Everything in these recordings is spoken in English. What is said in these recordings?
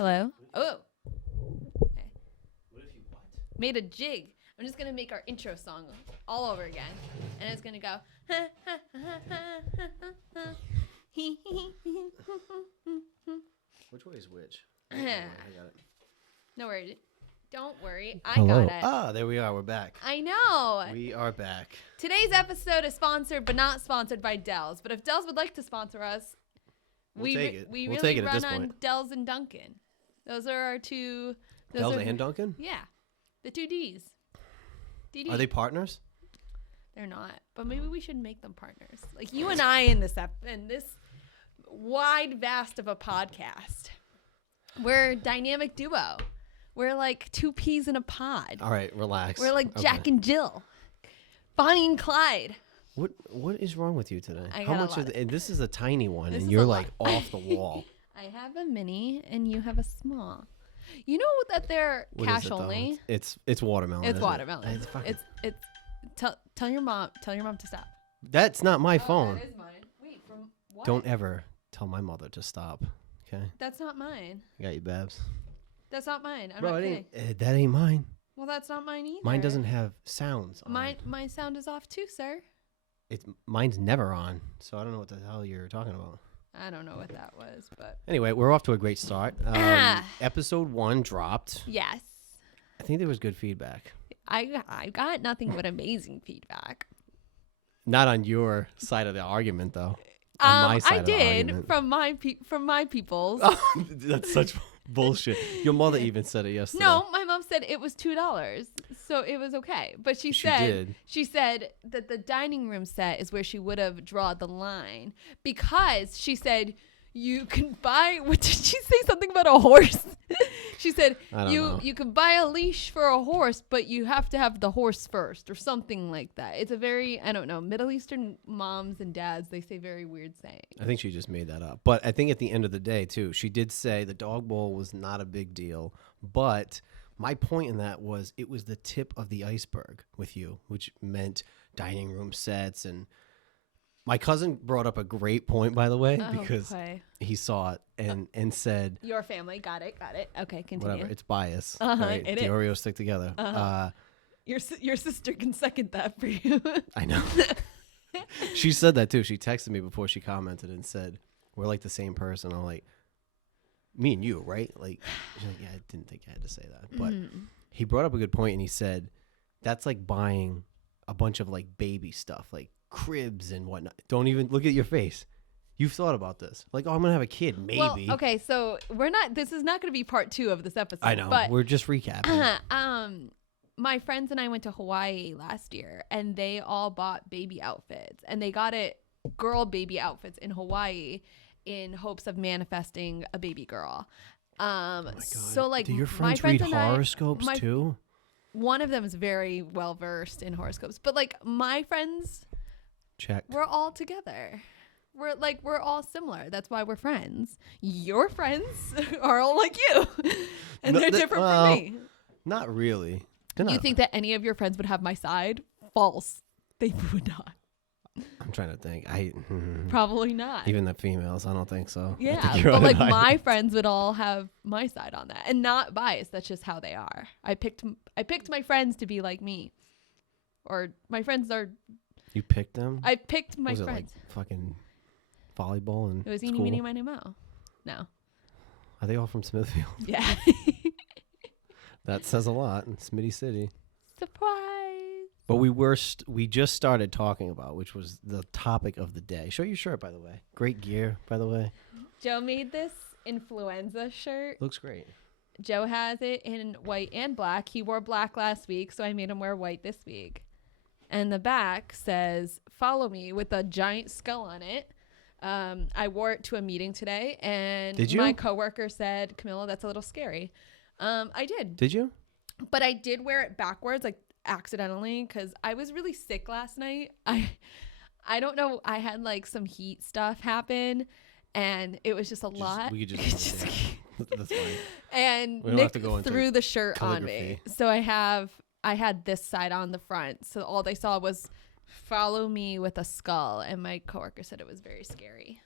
Hello? Oh. Okay. What if you what? Made a jig. I'm just going to make our intro song all over again. And it's going to go. Which way is which? I got it. No worries. Don't worry. I Hello. got it. Ah, there we are. We're back. I know. We are back. Today's episode is sponsored, but not sponsored by Dells. But if Dells would like to sponsor us, We'll take it. we We'll really take it at run this on point. Dells and Duncan. Those are our two. Dells and Duncan? Yeah, the two Ds. DD. Are they partners? They're not, but maybe we should make them partners. Like you and I in this wide vast of a podcast. We're a dynamic duo. We're like two peas in a pod. All right, relax. We're like Jack and Jill, Bonnie and Clyde. What is wrong with you today? I How got a much lot. and this is a tiny one, This and is you're a like lot. off the wall. I have a mini and you have a small. You know that they're What cash is it, though? only. It's watermelon. It's isn't it? watermelon. It's fucking- It's tell your mom to stop. That's not my Oh, phone. that is mine. Wait, from what? Don't ever tell my mother to stop. Okay, That's not mine. I got you, Babs. That's not mine. I'm Bro, not it kidding. ain't, that ain't mine. Well, that's not mine either. Mine doesn't have sounds on. My sound is off too, sir. Mine's never on, so I don't know what the hell you're talking about. I don't know what that was, but Anyway, we're off to a great start. Episode 1 dropped. yes, I think there was good feedback. I got nothing but amazing feedback. Not on your side of the argument, though. On my side I of the did argument. from my people's. That's such bullshit. Your mother even said it yesterday. No, my mom said it was $2, so it was okay. But she said that the dining room set is where she would have drawn the line because she said you can buy. What did she say? Something about a horse. She said I don't know. you can buy a leash for a horse, but you have to have the horse first, or something like that. It's a very I don't know. Middle Eastern moms and dads, they say very weird sayings. I think she just made that up. But I think at the end of the day, too, she did say the dog bowl was not a big deal. But my point in that was it was the tip of the iceberg with you, which meant dining room sets. And my cousin brought up a great point, by the way, because he saw it and said, Your family. Got it. Okay, continue. whatever, it's bias. Uh-huh, Right? it Diorio stick together. Uh-huh. Your sister can second that for you. I know. She said that too. She texted me before she commented and said, we're like the same person. I'm like, me and you, right? Like, she's like, yeah, I didn't think I had to say that. But he brought up a good point and he said, that's like buying a bunch of like baby stuff, like cribs and whatnot. Don't even look at your face. You've thought about this. Like, oh, I'm going to have a kid, maybe. Well, okay, so this is not going to be part 2 of this episode. I know. But, we're just recapping. my friends and I went to Hawaii last year, and they all bought baby outfits. And they got girl baby outfits in Hawaii in hopes of manifesting a baby girl. Oh my God. So, like, do your my friends read and I- horoscopes too? One of them is very well versed in horoscopes. But, like, my friends, Check. we're all together. We're all similar. That's why we're friends. Your friends are all like you. And they're different from me. Not really. You think that any of your friends would have my side? False. They would not. I'm trying to think. Probably not. Even the females, I don't think so. I Yeah, think you're but on like an my island. friends would all have my side on that, and not biased. That's just how they are. I picked my friends to be like me, or my friends are. You picked them? I picked my Was it friends. like fucking volleyball and It was school? eeny, meeny, miny, moe. No. Are they all from Smithfield? Yeah. That says a lot in Smitty City. Surprise. But we just started talking about, which was the topic of the day. Show your shirt, by the way. Great gear, by the way. Joe made this influenza shirt. Looks great. Joe has it in white and black. He wore black last week, so I made him wear white this week. And the back says, "Follow me," with a giant skull on it. I wore it to a meeting today, and Did you? my coworker said, "Camilla, that's a little scary." I did. Did you? But I did wear it backwards, like accidentally, because I was really sick last night. I don't know. I had like some heat stuff happen, and it was just a lot. We could just. That's fine. And We don't Nick have to go into threw the shirt on me. calligraphy. So I had this side on the front. So all they saw was "Follow me" with a skull. And my coworker said it was very scary.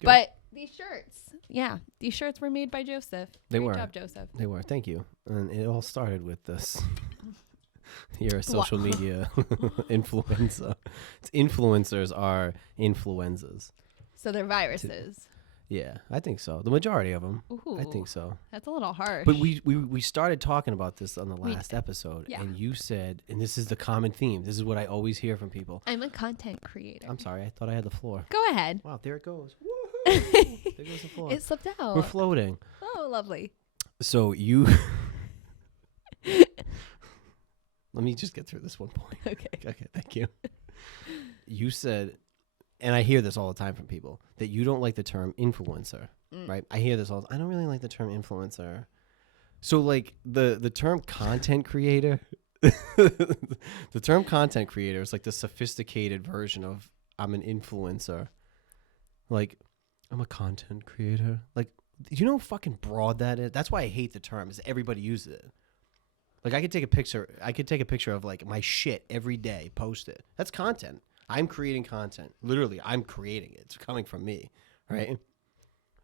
Good. But these shirts. Yeah, these shirts were made by Joseph. They Great were. job, Joseph. They were. Thank you. And it all started with this. You're a social media influencer. Influencers are influenzas. So they're viruses. Yeah, I think so. The majority of them. Ooh, I think so. That's a little harsh. But we started talking about this on the last episode, yeah. and you said, and this is the common theme. This is what I always hear from people. I'm a content creator. I'm sorry. I thought I had the floor. Go ahead. Wow, there it goes. Woohoo! There goes the floor. It slipped out. We're floating. Oh, lovely. So you... Let me just get through this one point. Okay, thank you. You said, and I hear this all the time from people, that you don't like the term influencer, right? I hear this all. I don't really like the term influencer. So like the term content creator, the term content creator is like the sophisticated version of I'm an influencer. Like I'm a content creator. Like, do you know how fucking broad that is? That's why I hate the term. Is everybody uses it. Like I could take a picture of like my shit every day, post it. That's content. I'm creating content. Literally, I'm creating it. It's coming from me, right?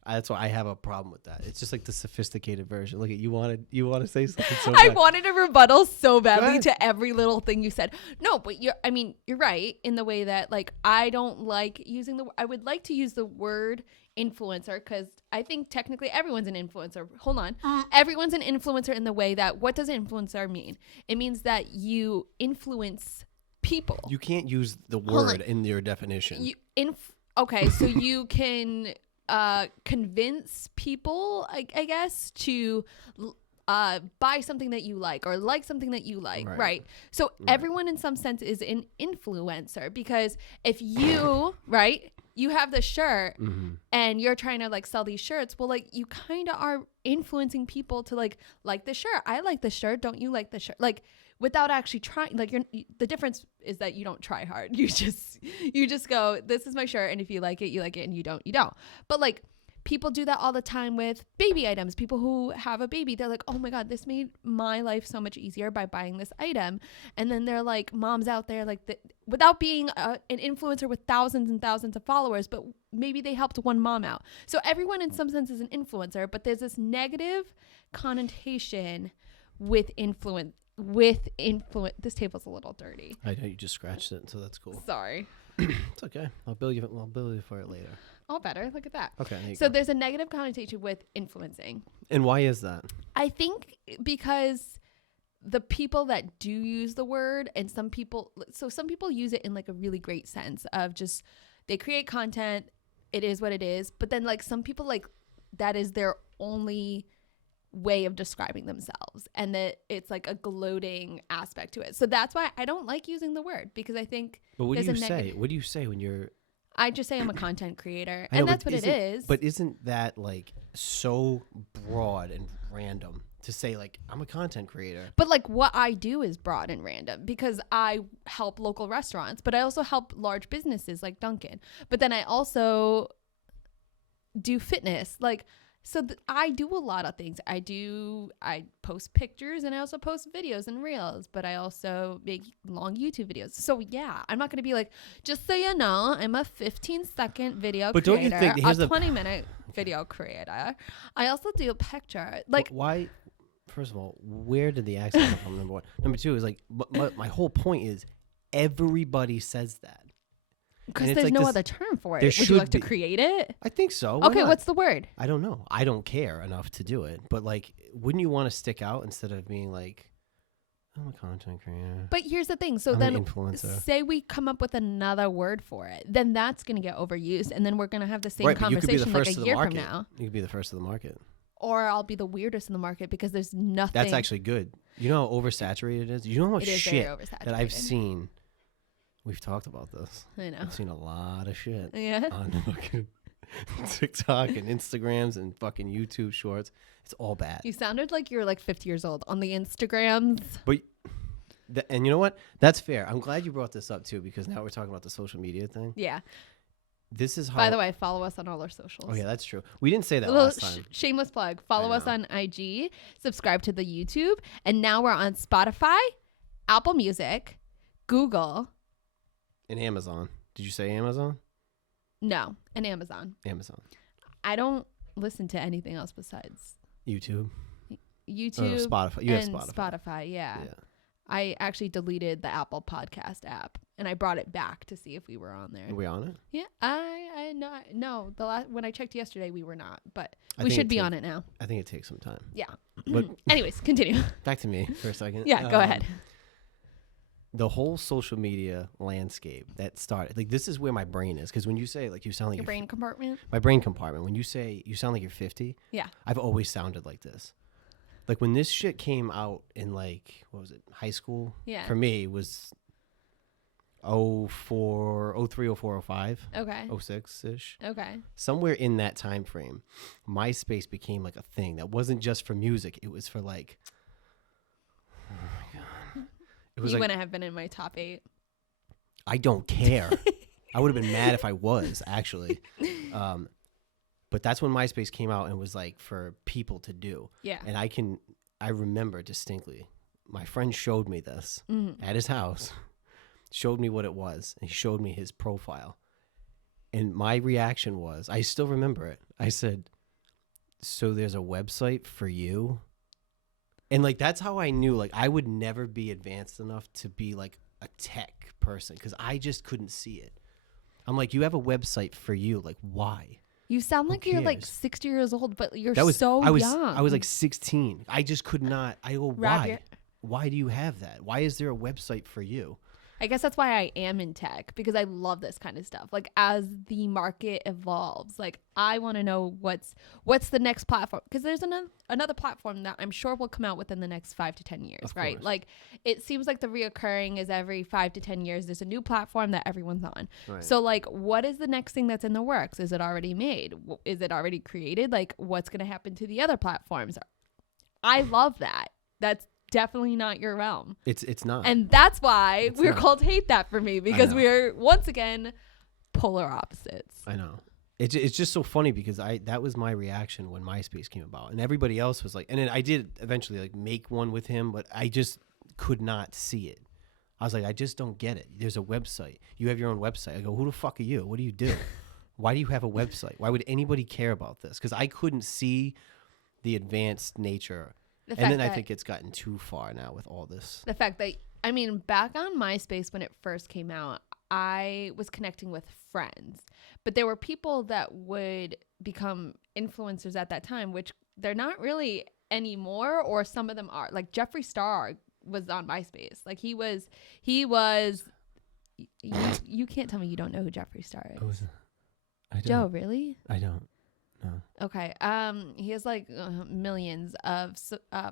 That's why I have a problem with that. It's just like the sophisticated version. Look at you wanted to say something so bad. I wanted a rebuttal so badly to every little thing you said. No, but you're right in the way that like I don't like using I would like to use the word influencer because I think technically everyone's an influencer. Hold on. Everyone's an influencer in the way that what does influencer mean? It means that you influence people. You can't use the word in your definition. Okay, so you can convince people, I guess, to buy something that you like or like something that you like, right? So everyone in some sense is an influencer because if you, right, you have the shirt and you're trying to like sell these shirts, well, like you kind of are influencing people to like the shirt. I like the shirt. Don't you like the shirt? Like without actually trying, like the difference is that you don't try hard. You just go, this is my shirt. And if you like it, you like it. And you don't, you don't. But like people do that all the time with baby items. People who have a baby, they're like, oh my God, this made my life so much easier by buying this item. And then they're like moms out there like without being an influencer with thousands and thousands of followers, but maybe they helped one mom out. So everyone in some sense is an influencer, but there's this negative connotation with influence. This table's a little dirty. I know you just scratched it, so that's cool. Sorry. It's okay. I'll bill you for it later. All better. Look at that. Okay. So there's a negative connotation with influencing. And why is that? I think because the people that do use the word and some people use it in like a really great sense of just they create content. It is what it is. But then like some people like that is their only way of describing themselves and that it's like a gloating aspect to it. So that's why I don't like using the word because I think But what do you say? What do you say when you're I just say I'm a content creator and that's what it is. But isn't that like so broad and random to say like I'm a content creator? But like what I do is broad and random because I help local restaurants, but I also help large businesses like Dunkin'. But then I also do fitness. Like so I do a lot of things. I post pictures and I also post videos and reels, but I also make long YouTube videos. So yeah, I'm not going to be like, just so you know, I'm a 15-second video but creator, don't you think a 20-minute video creator. I also do a picture. Like why? First of all, where did the accent come from? Number one. Number two is like, my whole point is everybody says that. Because there's like no other term for it. Would you like to create it? I think so. Okay, what's the word? I don't know. I don't care enough to do it. But like, wouldn't you want to stick out instead of being like, I'm a content creator? But here's the thing. So I'm then an influencer. Say we come up with another word for it. Then that's going to get overused. And then we're going to have the same conversation like a year from now. You could be the first of the market. Or I'll be the weirdest in the market because there's nothing. That's actually good. You know how oversaturated it is? You know how much shit that I've seen? We've talked about this. I know. I've seen a lot of shit on fucking TikTok and Instagrams and fucking YouTube shorts. It's all bad. You sounded like you were like 50 years old on the Instagrams. But and you know what? That's fair. I'm glad you brought this up too because now we're talking about the social media thing. Yeah. This is how. By the way, follow us on all our socials. Oh yeah, that's true. We didn't say that last time. Shameless plug. Follow us on IG. Subscribe to the YouTube, and now we're on Spotify, Apple Music, Google. And Amazon. Did you say Amazon? No, and Amazon. Amazon. I don't listen to anything else besides YouTube. Spotify. You have and Spotify. Yeah. I actually deleted the Apple Podcast app and I brought it back to see if we were on there. Are we on it? Yeah, I no. When I checked yesterday, we were not, but we should be on it now. I think it takes some time. Yeah. But anyways, continue. Back to me for a second. Yeah, go ahead. The whole social media landscape that started, like, this is where my brain is. Because when you say, like, you sound like your brain compartment. My brain compartment. When you say you sound like you're 50. Yeah. I've always sounded like this. Like, when this shit came out in, like, what was it, high school? Yeah. For me, it was 04, 03, 04, 05. Okay. 06-ish. Okay. Somewhere in that time frame, MySpace became, like, a thing that wasn't just for music. It was for, like, oh, my God. It was you like, wouldn't have been in my top 8. I don't care. I would have been mad if I was, actually. But that's when MySpace came out and was like for people to do. Yeah. And I remember distinctly, my friend showed me this at his house, showed me what it was, and he showed me his profile. And my reaction was, I still remember it. I said, so there's a website for you? And like, that's how I knew, like, I would never be advanced enough to be like a tech person because I just couldn't see it. I'm like, you have a website for you. Like, why? You sound like you're like 60 years old, but you're young. I was like 16. I just could not. I go, why? Why do you have that? Why is there a website for you? I guess that's why I am in tech, because I love this kind of stuff. Like, as the market evolves, like, I want to know what's the next platform, because there's another platform that I'm sure will come out within the next 5 to 10 years, right? Course. Like, it seems like the reoccurring is every 5 to 10 years there's a new platform that everyone's on. Right. So like, what is the next thing that's in the works? Is it already made? Is it already created? Like, what's going to happen to the other platforms? I love that. That's definitely not your realm. It's not. And that's why we're called Hate That for Me, because we're once again polar opposites. I know. It's just so funny because that was my reaction when MySpace came about, and everybody else was like, and then I did eventually like make one with him, but I just could not see it. I was like, I just don't get it. There's a website. You have your own website. I go, who the fuck are you? What do you do? Why do you have a website? Why would anybody care about this? Because I couldn't see the advanced nature. And then I think it's gotten too far now with all this. The fact that, I mean, back on MySpace when it first came out, I was connecting with friends. But there were people that would become influencers at that time, which they're not really anymore, or some of them are. Like Jeffree Star was on MySpace. Like he was you can't tell me you don't know who Jeffree Star is. I don't. Joe, really? I don't. No. Okay. He has like millions of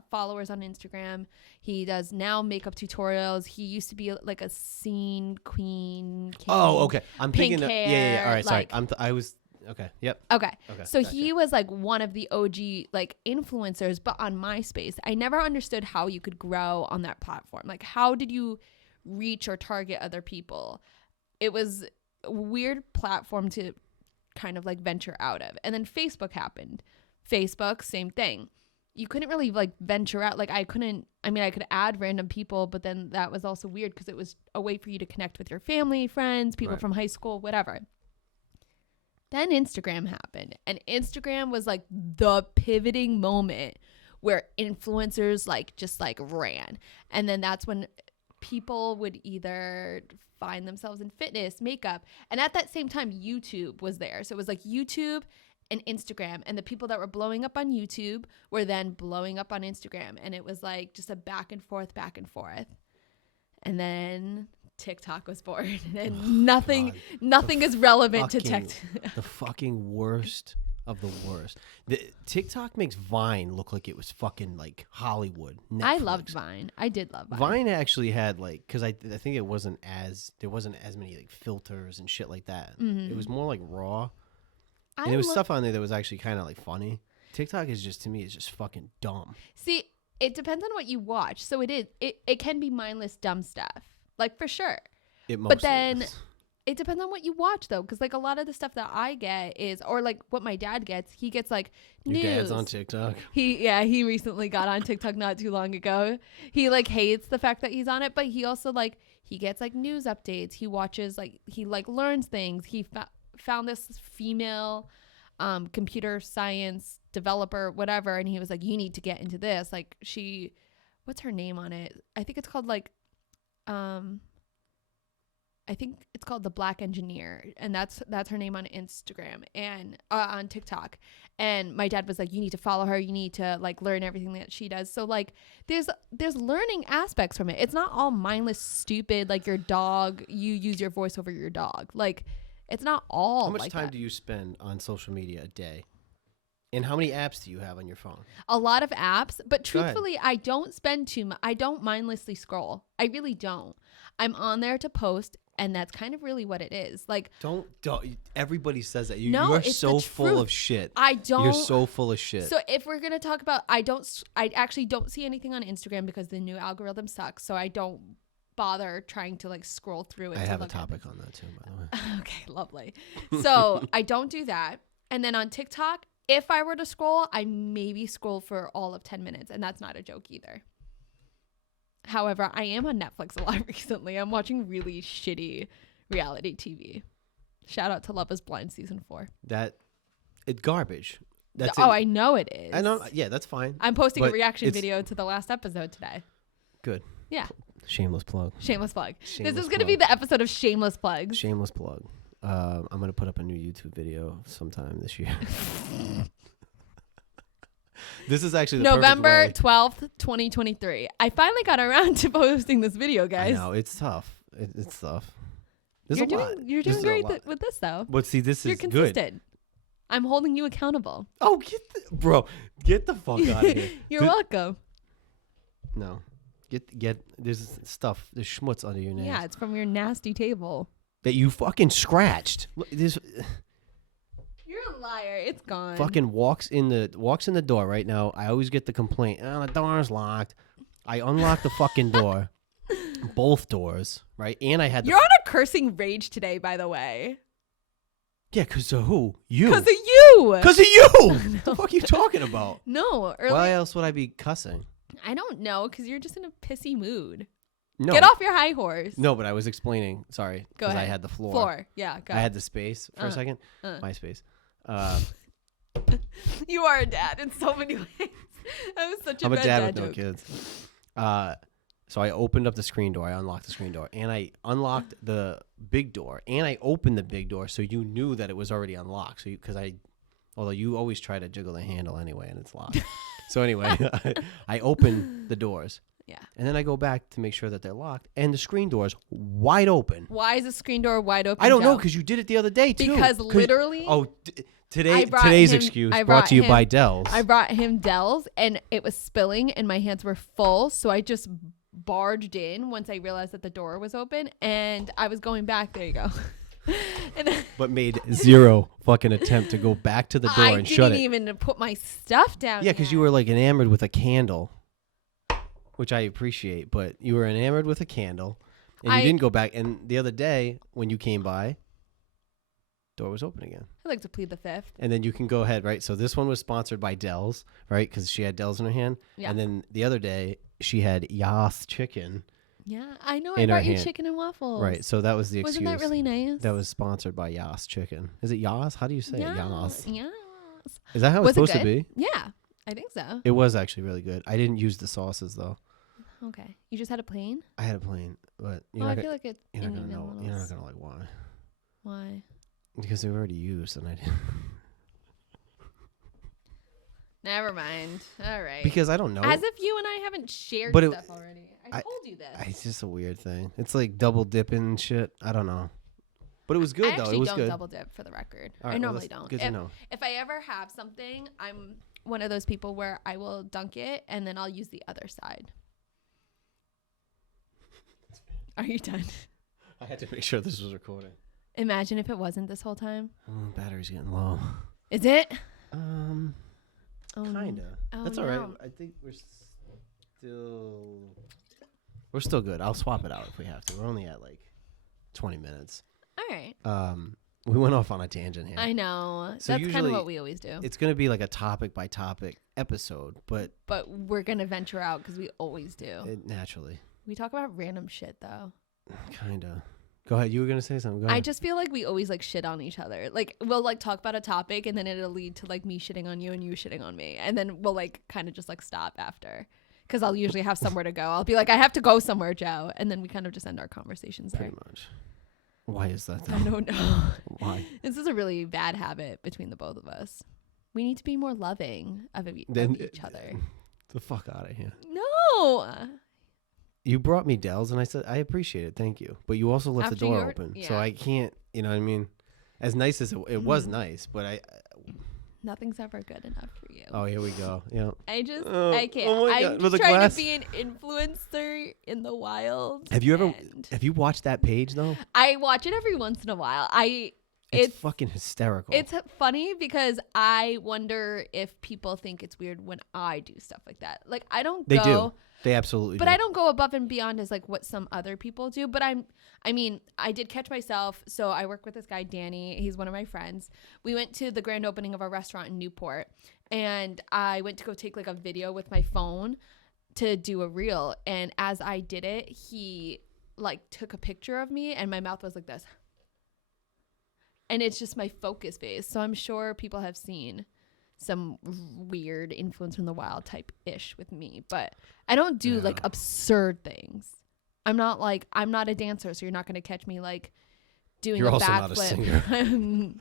followers on Instagram. He does now makeup tutorials. He used to be like a scene queen. King, oh, okay. I'm thinking hair, yeah. All right. Sorry. I was okay. Yep. Okay. So gotcha. He was like one of the OG like influencers, but on MySpace. I never understood how you could grow on that platform. Like, how did you reach or target other people? It was a weird platform to kind of like venture out of. And then Facebook happened. Facebook, same thing. You couldn't really like venture out. Like I could add random people, but then that was also weird because it was a way for you to connect with your family, friends, people from high school, whatever. Then Instagram happened, and Instagram was like the pivoting moment where influencers like just like ran. And then that's when people would either find themselves in fitness, makeup, and at that same time YouTube was there. So it was like YouTube and Instagram, and the people that were blowing up on YouTube were then blowing up on Instagram, and it was like just a back and forth. And then TikTok was born, and nothing is relevant to tech. The fucking worst of the worst. TikTok makes Vine look like it was fucking like Hollywood. Netflix. I loved Vine. I did love Vine. Vine actually had like, because I think there wasn't as many like filters and shit like that. Mm-hmm. It was more like raw. And there was stuff on there that was actually kind of like funny. TikTok is just, to me, is just fucking dumb. See, it depends on what you watch. So it can be mindless dumb stuff, like for sure. It mostly but then is. It depends on what you watch, though, because like a lot of the stuff that I get is, or like what my dad gets, he gets like news. Your dad's on TikTok. He recently got on TikTok not too long ago. He like hates the fact that he's on it, but he also like he gets like news updates. He watches like he like learns things. He found this female computer science developer, whatever. And he was like, you need to get into this. Like what's her name on it? I think it's called like, I think it's called The Black Engineer, and that's her name on Instagram and on TikTok. And my dad was like, you need to follow her. You need to like learn everything that she does. So like there's learning aspects from it. It's not all mindless, stupid, like your dog, you use your voice over your dog. Like it's not all. How much like time that. do you spend on social media a day? And how many apps do you have on your phone? A lot of apps, but truthfully, I don't spend too much. I don't mindlessly scroll. I really don't. I'm on there to post, and that's kind of really what it is. Like, don't. Everybody says that. You are it's so the full truth. of shit. I don't. You're so full of shit. So if we're gonna talk about, I actually don't see anything on Instagram because the new algorithm sucks. So I don't bother trying to like scroll through it. I have a topic on that too, by the way. Okay, lovely. So I don't do that. And then on TikTok, if I were to scroll, I maybe scroll for all of 10 minutes, and that's not a joke either. However, I am on Netflix a lot recently. I'm watching really shitty reality TV. Shout out to Love is Blind season 4. It's garbage. That's I know it is. I know. Yeah, that's fine. I'm posting a reaction video to the last episode today. Good. Yeah. Shameless plug. Shameless plug. Shameless This is going to be the episode of Shameless Plugs. Shameless plug. I'm going to put up a new YouTube video sometime this year. This is actually the November 12th, 2023. I finally got around to posting this video, guys. I know. It's tough. It's tough. There's You're a lot. You're doing great with this, though. But see, this You're is consistent. good. I'm holding you accountable. Oh, get the fuck out of here. You're welcome. No. Get there's stuff. There's schmutz under your nails. Yeah, it's from your nasty table. That you fucking scratched. Look, this You're a liar. It's gone. fucking walks in the door right now. I always get the complaint. Oh, the door's locked. I unlocked the fucking door. Both doors, right? And I had You're on a cursing rage today, by the way. Yeah, because of who? You. Because of you. Because of you. What the fuck are you talking about? No. Why else would I be cussing? I don't know, because you're just in a pissy mood. No. Get off your high horse. No, but I was explaining. Sorry. Go ahead. Because I had the floor. Yeah, go I had the space for a second. MySpace. You are a dad in so many ways. That was such a I'm bad a dad with joke. no kids. So I opened up the screen door. I unlocked the screen door. And I unlocked the big door. And I opened the big door so you knew that it was already unlocked. So although you always try to jiggle the handle anyway and it's locked. So anyway, I open the doors. Yeah. And then I go back to make sure that they're locked. And the screen door's wide open. Why is the screen door wide open? I don't know, because you did it the other day, too. Because literally... Oh, today's excuse brought to you by Dell's. I brought him Dell's, and it was spilling, and my hands were full, so I just barged in once I realized that the door was open, and I was going back. There you go. But made zero fucking attempt to go back to the door and shut it. I didn't even put my stuff down. Yeah, because you were like enamored with a candle, which I appreciate, but you were enamored with a candle, and you didn't go back. And the other day, when you came by, door was open again. I like to plead the fifth. And then you can go ahead, right? So this one was sponsored by Dell's, right? Because she had Dell's in her hand. Yeah. And then the other day, she had Yas chicken. Yeah, I know. I brought you chicken and waffles. Right, so that was the excuse. Wasn't that really nice? That was sponsored by Yas chicken. Is it Yas? How do you say it? Yas. Yes. Is that how it's supposed to be? Yeah, I think so. It was actually really good. I didn't use the sauces, though. Okay. You just had a plain? I had a plain, but I feel like it's you're not gonna know. You're not gonna like why. Why? Because they were already used, and I didn't. Never mind. All right. Because I don't know. As if you and I haven't shared stuff already. I told you this. It's just a weird thing. It's like double dipping and shit. I don't know. But it was good, though. It was good. I don't double dip, for the record. Right, I normally don't. Good to know. If I ever have something, I'm one of those people where I will dunk it, and then I'll use the other side. Are you done? I had to make sure this was recording. Imagine if it wasn't this whole time. Oh, battery's getting low. Is it? Kinda. That's all right. I think we're still good. I'll swap it out if we have to. We're only at like 20 minutes. All right. We went off on a tangent here. I know. So that's kind of what we always do. It's going to be like a topic by topic episode, but we're going to venture out because we always do. Naturally. We talk about random shit though. Kinda. Go ahead. You were gonna say something. Go ahead. I just feel like we always like shit on each other. Like we'll like talk about a topic and then it'll lead to like me shitting on you and you shitting on me, and then we'll like kind of just like stop after, because I'll usually have somewhere to go. I'll be like, I have to go somewhere, Joe, and then we kind of just end our conversations there. Pretty much. Why is that? Though? I don't know. Why? This is a really bad habit between the both of us. We need to be more loving of each other. The fuck out of here. No. You brought me Dells, and I said, I appreciate it. Thank you. But you also left the door open. Yeah. So I can't, you know what I mean? As nice as it was nice, but Nothing's ever good enough for you. Oh, here we go. Yeah. I can't. I'm trying to be an influencer in the wild. Have you watched that page though? I watch it every once in a while. It's fucking hysterical. It's funny because I wonder if people think it's weird when I do stuff like that. Like I don't They do. They absolutely do. But I don't go above and beyond as like what some other people do. But I mean, I did catch myself. So I work with this guy, Danny. He's one of my friends. We went to the grand opening of our restaurant in Newport. And I went to go take like a video with my phone to do a reel. And as I did it, he like took a picture of me and my mouth was like this. And it's just my focus face. So I'm sure people have seen some weird influence from the wild type ish with me. But I don't do like absurd things. I'm not a dancer, so you're not going to catch me like doing a backflip. You're also not a singer.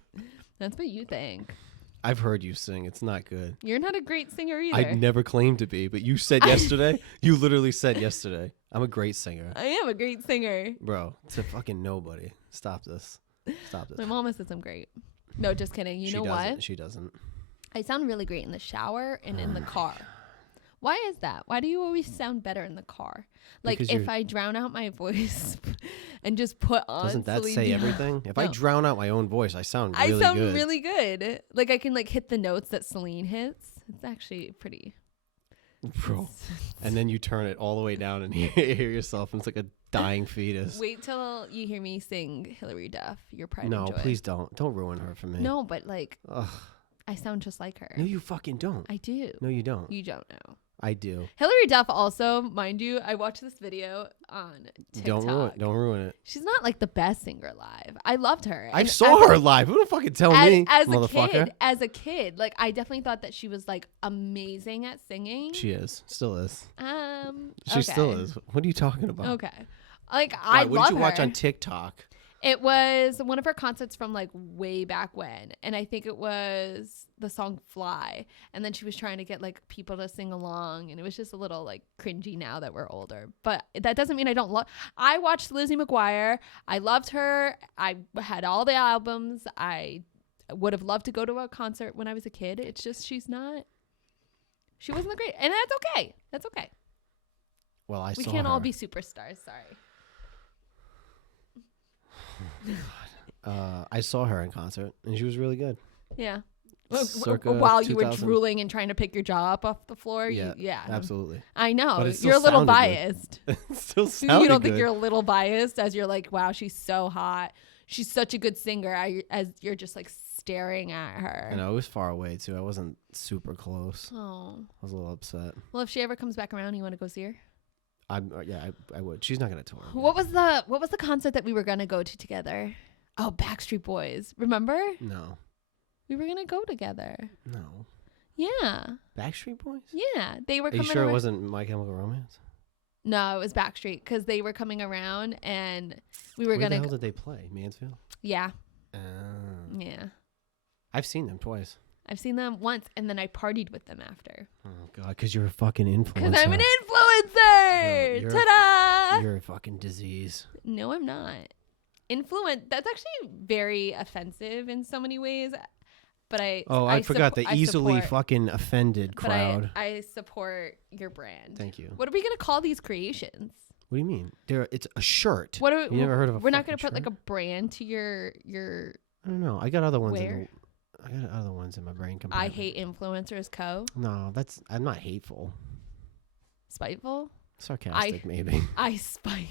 That's what you think. I've heard you sing. It's not good. You're not a great singer either. I never claimed to be, but you said yesterday, you literally said yesterday, I'm a great singer. I am a great singer. Bro, to fucking nobody. Stop this. My mama says I'm great. No, just kidding. You know what? She doesn't. I sound really great in the shower and in the car. Why is that? Why do you always sound better in the car? Like if I drown out my voice and just put on Doesn't that Celine say Dion. Everything? If I drown out my own voice, I sound really good. I sound really good. Like I can like hit the notes that Celine hits. It's actually pretty. Bro. And then you turn it all the way down and hear yourself, and it's like a dying fetus. Wait till you hear me sing Hilary Duff. Your pride No, and joy. please don't. Don't ruin her for me. No, but like, Ugh. I sound just like her. No, you fucking don't. I do. No, you don't. You don't know. I do. Hilary Duff also, mind you, I watched this video on TikTok. Don't ruin it. She's not like the best singer live. I loved her. I saw her live. Who don't fucking tell me, motherfucker? As a kid, like I definitely thought that she was like amazing at singing. She is. Still is. She still is. What are you talking about? Okay. Like I love her. What did you watch on TikTok? It was one of her concerts from like way back when. And I think it was the song Fly. And then she was trying to get like people to sing along. And it was just a little like cringy now that we're older. But that doesn't mean I don't love. I watched Lizzie McGuire. I loved her. I had all the albums. I would have loved to go to a concert when I was a kid. It's just she wasn't the great. And that's okay. That's okay. Well, we can't all be superstars. Sorry. I saw her in concert and she was really good. Yeah. While you were drooling and trying to pick your jaw up off the floor. Yeah, absolutely. I know. You're a little biased. Still sounded You don't good. think you're a little biased as you're like, wow, she's so hot. She's such a good singer. As you're just like staring at her. I know, it was far away too. I wasn't super close. Oh. I was a little upset. Well, if she ever comes back around, you want to go see her? I would. She's not gonna tour. What was the concert that we were gonna go to together? Oh, Backstreet Boys. Remember? No. We were gonna go together. No. Yeah. Backstreet Boys? Yeah, they were. Are you sure it wasn't My Chemical Romance? No, it was Backstreet because they were coming around and we were Where gonna. the hell did they play? Mansfield? Yeah. Yeah. I've seen them twice. I've seen them once, and then I partied with them after. Oh God, because you're a fucking influencer. Because I'm an influencer. Ta-da! You're a fucking disease. No, I'm not. That's actually very offensive in so many ways. But I forgot the easily fucking offended crowd. But I support your brand. Thank you. What are we gonna call these creations? What do you mean? It's a shirt. You never heard of a We're not gonna shirt? put like a brand to your. I don't know. I got other ones. Where? I got other ones in my brain. I hate influencers. No, I'm not hateful. Spiteful. Sarcastic, maybe. I spite.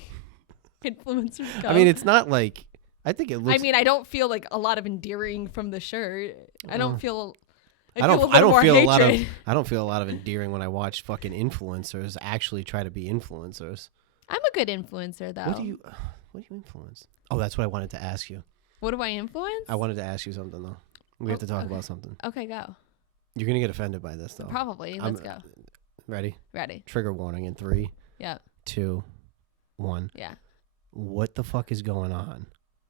Influencers. I mean, it's not like. I think it looks. I mean, I don't feel like a lot of endearing from the shirt. I don't feel. I don't feel a lot of endearing when I watch fucking influencers actually try to be influencers. I'm a good influencer, though. What do you influence? Oh, that's what I wanted to ask you. What do I influence? I wanted to ask you something though. We have to talk about something. Okay, go. You're gonna get offended by this though. Probably. Let's go. Ready? Ready. Trigger warning in 3, Yeah. 2, 1. Yeah. What the fuck is going on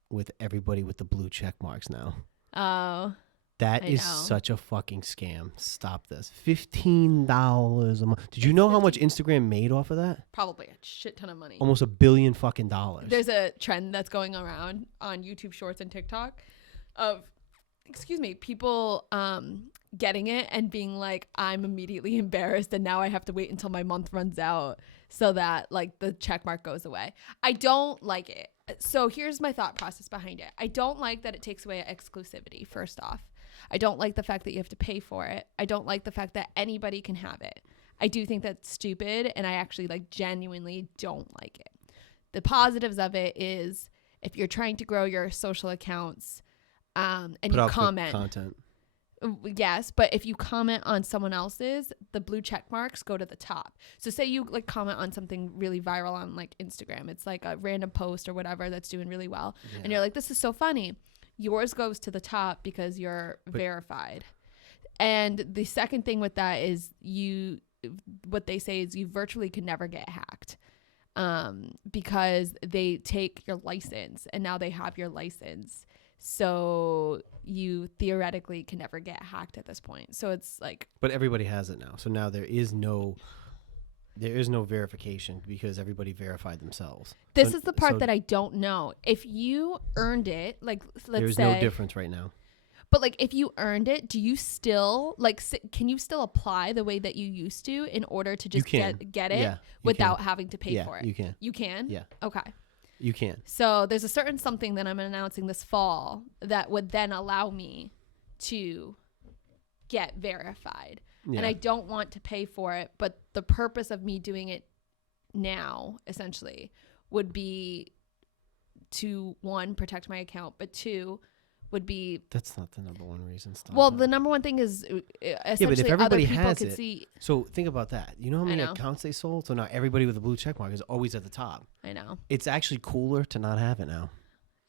with everybody with the blue check marks now? Oh. That is such a fucking scam. Stop this. $15 a month. Did you know how much Instagram made off of that? Probably a shit ton of money. Almost $1 billion fucking dollars. There's a trend that's going around on YouTube Shorts and TikTok of, people getting it and being like, I'm immediately embarrassed and now I have to wait until my month runs out so that like the check mark goes away. I don't like it. So here's my thought process behind it. I don't like that it takes away exclusivity, first off. I don't like the fact that you have to pay for it. I don't like the fact that anybody can have it. I do think that's stupid, and I actually like genuinely don't like it. The positives of it is if you're trying to grow your social accounts and put you comment content. Yes, but if you comment on someone else's, the blue check marks go to the top. So say you like comment on something really viral on like Instagram. It's like a random post or whatever that's doing really well. Yeah. And you're like, this is so funny. Yours goes to the top because you're verified. And the second thing with that is what they say is you virtually can never get hacked because they take your license and now they have your license. So you theoretically can never get hacked at this point. So it's like, but everybody has it now. So now there is no verification because everybody verified themselves. This is the part that I don't know. If you earned it, like let's say there's no difference right now. But like if you earned it, do you still can you still apply the way that you used to in order to just get it without having to pay for it? You can. You can? Yeah. Okay. You can. So there's a certain something that I'm announcing this fall that would then allow me to get verified. Yeah. And I don't want to pay for it, but the purpose of me doing it now, essentially, would be to, 1, protect my account, but 2, would be... That's not the number one reason. The number one thing is essentially but if everybody other people has could it, see... So think about that. You know how many accounts they sold? So now everybody with a blue check mark is always at the top. I know. It's actually cooler to not have it now.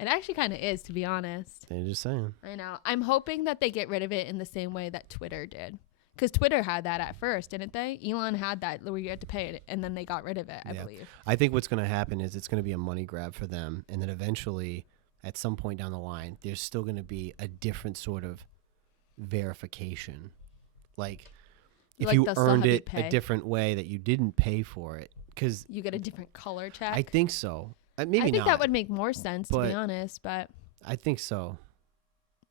It actually kind of is, to be honest. They're just saying. I know. I'm hoping that they get rid of it in the same way that Twitter did. Because Twitter had that at first, didn't they? Elon had that where you had to pay it, and then they got rid of it, I believe. I think what's going to happen is it's going to be a money grab for them, and then eventually, at some point down the line, there's still going to be a different sort of verification. Like, if you earned it a different way that you didn't pay for it. Because you get a different color check? I think so. Maybe I think that would make more sense, to be honest, but... I think so.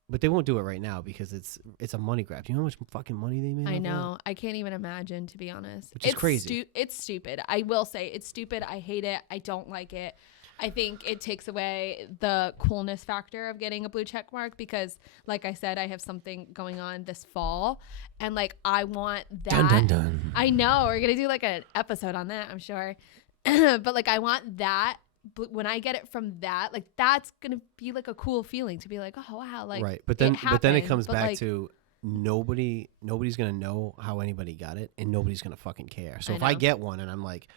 But they won't do it right now because it's a money grab. Do you know how much fucking money they made? I know. I can't even imagine, to be honest. Which is crazy. It's stupid. I will say it's stupid. I hate it. I don't like it. I think it takes away the coolness factor of getting a blue check mark because, like I said, I have something going on this fall, and like I want that. Dun, dun, dun. I know. We're gonna do like an episode on that, I'm sure. But like I want that. But when I get it from that, like that's gonna be like a cool feeling to be like, oh wow, like right. But then it comes back to nobody's gonna know how anybody got it, and nobody's gonna fucking care. So if I get one and I'm like,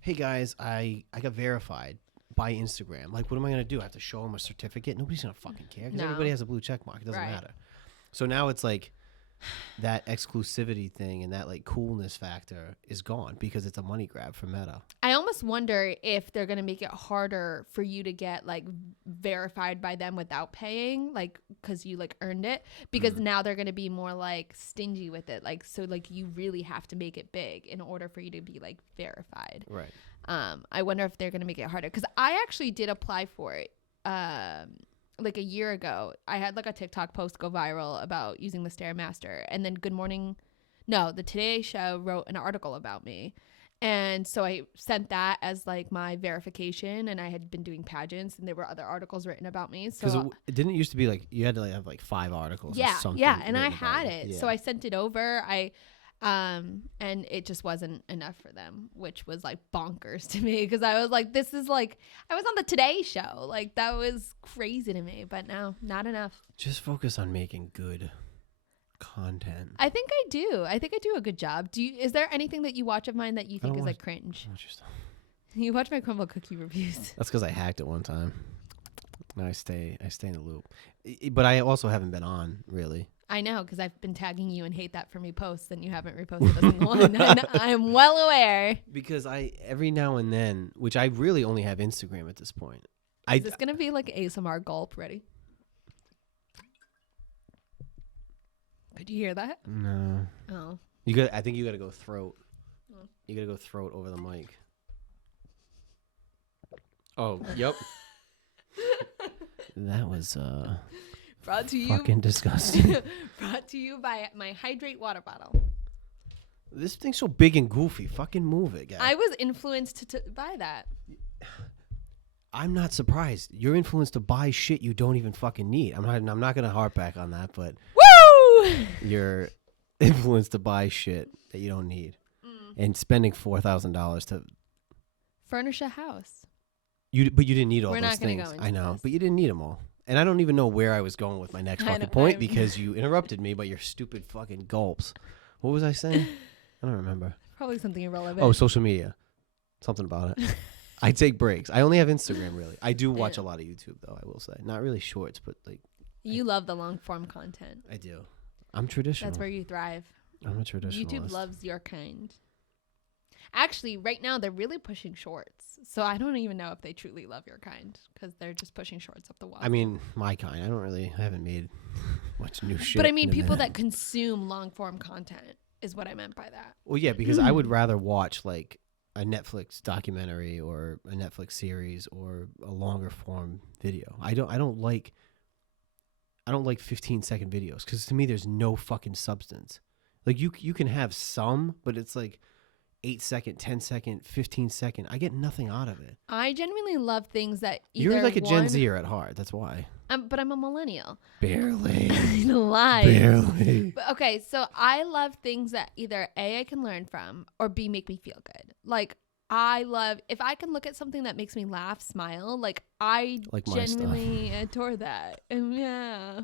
hey guys, I got verified by Instagram, like what am I gonna do? I have to show them a certificate? Nobody's gonna fucking care because everybody has a blue check mark. It doesn't matter. So now it's like that exclusivity thing and that like coolness factor is gone because it's a money grab for Meta. I almost wonder if they're going to make it harder for you to get like verified by them without paying, like because you like earned it, because now they're going to be more like stingy with it, like so like you really have to make it big in order for you to be like verified. Right. I wonder if they're going to make it harder because I actually did apply for it like a year ago. I had like a TikTok post go viral about using the Stairmaster, and then the Today Show wrote an article about me, and so I sent that as like my verification, and I had been doing pageants and there were other articles written about me. So it didn't used to be like you had to like have like 5 articles or something. Yeah, and I had it. So I sent it over. And it just wasn't enough for them, which was like bonkers to me because I was like, this is like, I was on the Today Show. Like that was crazy to me, but no, not enough. Just focus on making good content. I think I do a good job. Is there anything that you watch of mine that you think is like cringe? You watch my crumble cookie reviews. That's because I hacked it one time. Now I stay in the loop. But I also haven't been on, really. I know, because I've been tagging you and hate that for me posts, and you haven't reposted a single one. I'm well aware. Because every now and then, which I really only have Instagram at this point. Is this going to be like ASMR gulp? Ready? Could you hear that? No. Oh. I think you got to go throat. Oh. You got to go throat over the mic. Oh, yep. That was brought to you fucking disgusting. Brought to you by my Hydrate water bottle. This thing's so big and goofy. Fucking move it, guys. I was influenced to buy that. I'm not surprised. You're influenced to buy shit you don't even fucking need. I'm not gonna harp back on that, but woo! You're influenced to buy shit that you don't need, and spending $4,000 to furnish a house. But you didn't need all We're those not gonna things. go into I know, this. but you didn't need them all. And I don't even know where I was going with my next fucking point because you interrupted me by your stupid fucking gulps. What was I saying? I don't remember. Probably something irrelevant. Oh, social media. Something about it. I take breaks. I only have Instagram, really. I do watch a lot of YouTube, though, I will say. Not really shorts, but like... You love the long-form content. I do. I'm traditional. That's where you thrive. I'm a traditionalist. YouTube loves your kind. Actually, right now, they're really pushing shorts. So I don't even know if they truly love your kind because they're just pushing shorts up the wall. I mean, my kind. I haven't made much new shit. But I mean, people that consume long-form content is what I meant by that. Well, yeah, because I would rather watch like a Netflix documentary or a Netflix series or a longer form video. I don't like 15-second videos because to me there's no fucking substance. Like you can have some, but it's like 8-second, 10-second, 15-second. I get nothing out of it. I genuinely love things that either you're like a Gen Zer at heart. That's why. But I'm a millennial. Barely. Lies. Barely. But okay, so I love things that either A, I can learn from, or B, make me feel good. Like I love if I can look at something that makes me laugh, smile. Like I genuinely adore that. And yeah.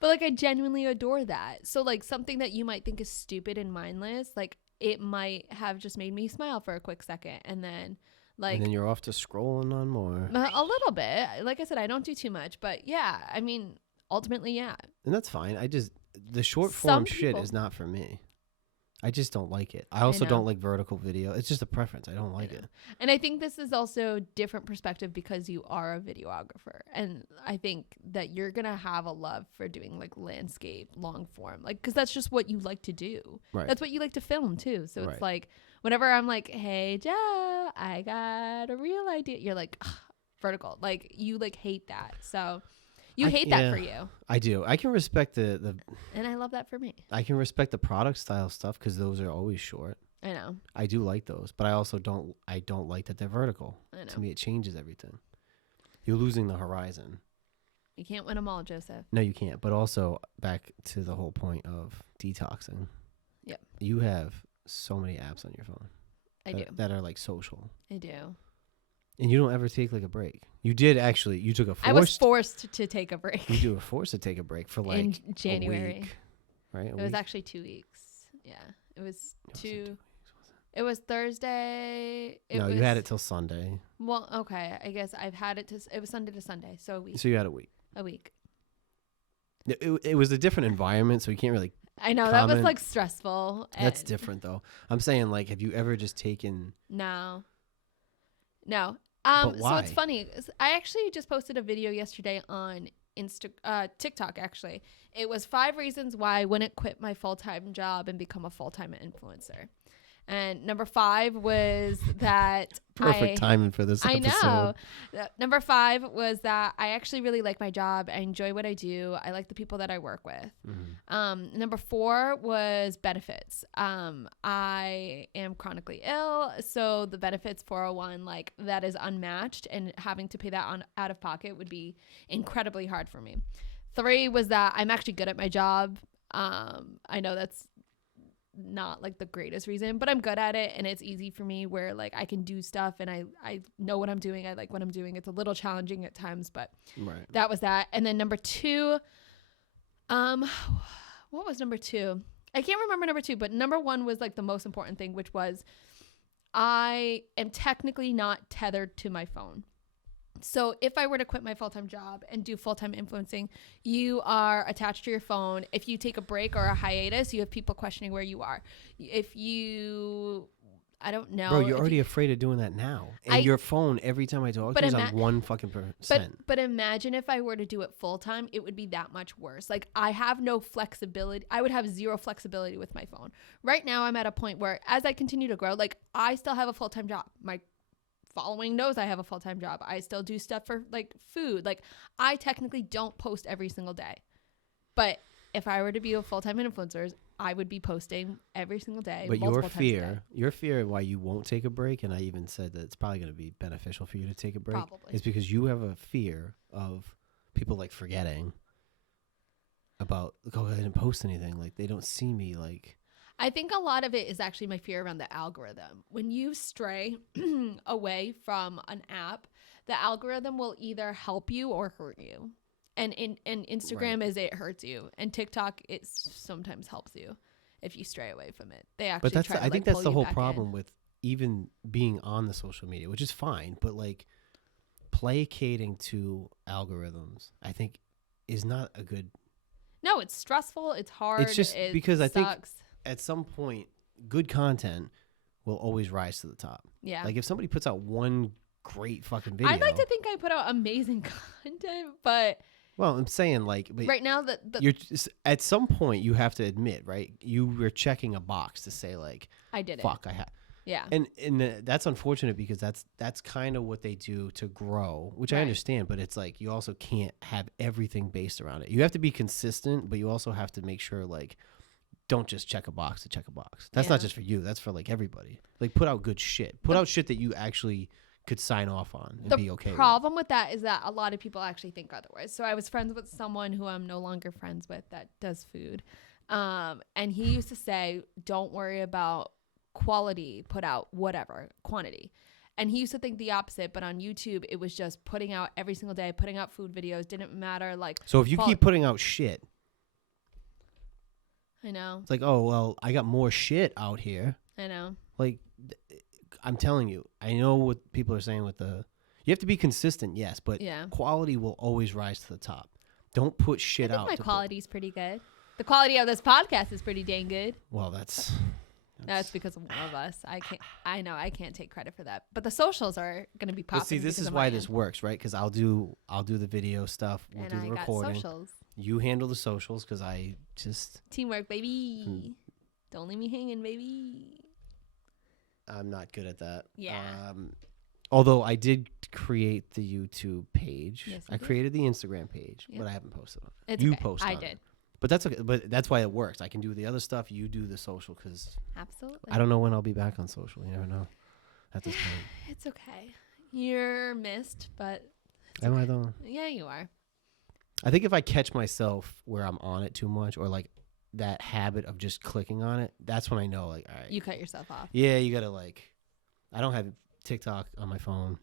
But like I genuinely adore that. So like something that you might think is stupid and mindless, like it might have just made me smile for a quick second, and then you're off to scrolling on more. A little bit. Like I said, I don't do too much, but yeah, I mean, ultimately, yeah. And that's fine. The short form shit is not for me. I just don't like it. I also don't like vertical video. It's just a preference. I don't like it. And I think this is also different perspective because you are a videographer. And I think that you're going to have a love for doing like landscape, long form, like, because that's just what you like to do. Right. That's what you like to film too. So it's like, whenever I'm like, hey, Joe, I got a real idea. You're like, vertical. Like you like hate that. So you hate that for you. I do. I can respect the and I love that for me. I can respect the product style stuff because those are always short. I know. I do like those, but I also don't like that they're vertical. I know. To me, it changes everything. You're losing the horizon. You can't win them all, Joseph. No, you can't. But also back to the whole point of detoxing. Yep. You have so many apps on your phone. I do. That are like social. I do. And you don't ever take like a break. You did actually. You took a forced. I was forced to take a break. You were forced to take a break for like in January. A week, right? It was actually 2 weeks. Yeah, it was two. It was Thursday. You had it till Sunday. Well, okay. I guess I've had it it was Sunday to Sunday, so a week. So you had a week. A week. It was a different environment, so you can't really. I know that was like stressful. That's different though. I'm saying like, have you ever just taken? No. But why? So it's funny. I actually just posted a video yesterday on TikTok. Actually, it was 5 reasons why I wouldn't quit my full-time job and become a full-time influencer. And number 5 was that perfect timing for this episode. I know. Number 5 was that I actually really like my job. I enjoy what I do. I like the people that I work with. Mm-hmm. Number 4 was benefits. I am chronically ill, so the benefits 401, like that is unmatched, and having to pay that out of pocket would be incredibly hard for me. 3 was that I'm actually good at my job. I know that's not like the greatest reason, but I'm good at it and it's easy for me where like I can do stuff and I know what I'm doing. I like what I'm doing. It's a little challenging at times, but that was that. And then number 2, what was number 2? I can't remember number 2, but number 1 was like the most important thing, which was I am technically not tethered to my phone. So if I were to quit my full-time job and do full-time influencing, you are attached to your phone. If you take a break or a hiatus, you have people questioning where you are. If you, I don't know. Bro, you're already afraid of doing that now. And your phone, every time I talk to you, is on 1%. But imagine if I were to do it full-time, it would be that much worse. Like, I have no flexibility. I would have zero flexibility with my phone. Right now, I'm at a point where as I continue to grow, like, I still have a full-time job. My following knows I have a full-time job. I still do stuff for like food. Like, I technically don't post every single day. But if I were to be a full-time influencer, I would be posting every single day. But your fear why you won't take a break, and I even said that it's probably going to be beneficial for you to take a break, is because you have a fear of people like forgetting about, oh, I didn't post anything. Like, they don't see me. Like, I think a lot of it is actually my fear around the algorithm. When you stray away from an app, the algorithm will either help you or hurt you. And Instagram is it hurts you, and TikTok it sometimes helps you if you stray away from it. They actually but I think that's the whole problem with even being on the social media, which is fine, but like placating to algorithms, I think is not a good. No, it's stressful. It's hard. It's just because I think at some point, good content will always rise to the top. Yeah. Like if somebody puts out one great fucking video. I'd like to think I put out amazing content, but. Well, I'm saying like. But right now, you're just, at some point you have to admit, right? You were checking a box to say like. I did fuck, I have. Yeah. And that's unfortunate because that's kind of what they do to grow, which I understand, but it's like you also can't have everything based around it. You have to be consistent, but you also have to make sure like. Don't just check a box to check a box. That's not just for you. That's for like everybody. Like put out good shit. Put out shit that you actually could sign off on and be okay with. The problem with that is that a lot of people actually think otherwise. So I was friends with someone who I'm no longer friends with that does food. And he used to say, don't worry about quality, put out whatever, quantity. And he used to think the opposite, but on YouTube, it was just putting out every single day, putting out food videos, didn't matter. Like, so if you keep putting out shit. I know. It's like, oh, well, I got more shit out here. I know. Like, I'm telling you, I know what people are saying with you have to be consistent, yes, but quality will always rise to the top. Don't put shit out. My quality's pretty good. The quality of this podcast is pretty dang good. Well, that's because of one of us. I know I can't take credit for that. But the socials are going to be popping. But see, this is why this works, right? Because I'll do the video stuff. We'll do the recording. Got socials. You handle the socials because I just teamwork, baby. Don't leave me hanging, baby. I'm not good at that. Yeah. Although I did create the YouTube page. Yes, I created the Instagram page, but I haven't posted on it. It's you okay. posted. I did. But that's okay. But that's why it works. I can do the other stuff. You do the social because absolutely. I don't know when I'll be back on social. You never know. At this point, it's okay. You're missed, but am I though? Yeah, you are. I think if I catch myself where I'm on it too much, or like that habit of just clicking on it, that's when I know, like, all right, you cut yourself off. Yeah, you gotta like. I don't have TikTok on my phone.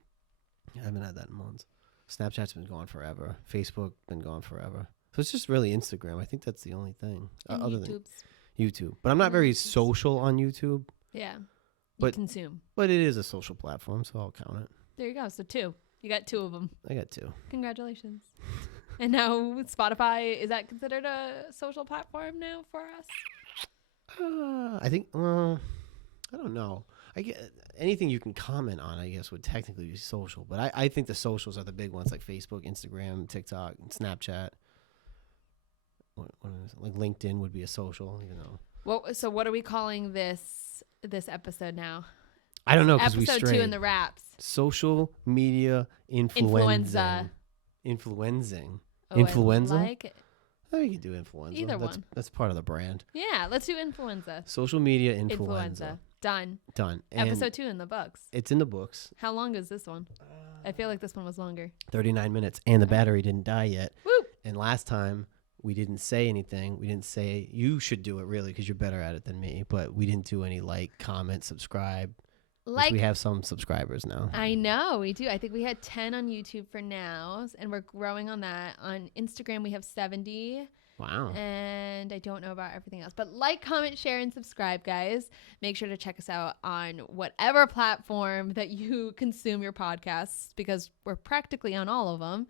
I haven't had that in months. Snapchat's been gone forever. Facebook been gone forever. So it's just really Instagram. I think that's the only thing other than YouTube. But I'm not very social on YouTube. Yeah, but consume. But it is a social platform, so I'll count it. There you go. So 2. You got 2 of them. I got 2. Congratulations. And now Spotify, is that considered a social platform now for us? I think, I don't know. I get anything you can comment on, I guess, would technically be social. But I think the socials are the big ones, like Facebook, Instagram, TikTok, and Snapchat. What is it? Like LinkedIn would be a social, you know. Well, so what are we calling this episode now? I don't know, because we strayed. Episode 2 in the wraps. Social media influenza. Influencing. Oh, influenza? I like it. Oh, you can do influenza. Either one. That's part of the brand. Yeah, let's do influenza. Social media influenza. Done. And episode 2 in the books. It's in the books. How long is this one? I feel like this one was longer. 39 minutes. And the battery didn't die yet. Woo! And last time, we didn't say anything. We didn't say, you should do it really because you're better at it than me. But we didn't do any comment, subscribe. Like, we have some subscribers now. I know, we do. I think we had 10 on YouTube for now, and we're growing on that. On Instagram, we have 70. Wow. And I don't know about everything else. But like, comment, share, and subscribe, guys. Make sure to check us out on whatever platform that you consume your podcasts, because we're practically on all of them.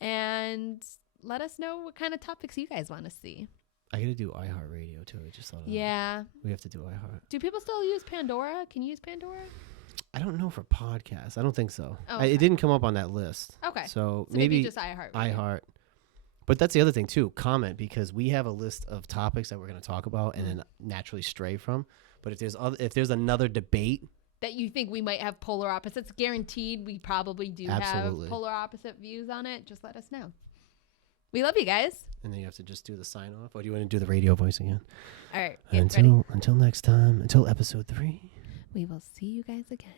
And let us know what kind of topics you guys want to see. I got to do iHeartRadio, too. I just thought of that. We have to do iHeart. Do people still use Pandora? Can you use Pandora? I don't know for podcasts. I don't think so. Oh, okay. It didn't come up on that list. Okay. So maybe just iHeart. iHeart. But that's the other thing, too. Comment, because we have a list of topics that we're going to talk about and then naturally stray from. But if there's another debate that you think we might have polar opposites, guaranteed we probably do have polar opposite views on it, just let us know. We love you guys. And then you have to just do the sign off. Or do you want to do the radio voice again? All right. Until next time, until episode 3. We will see you guys again.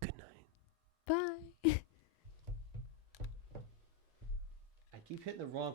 Good night. Bye. I keep hitting the wrong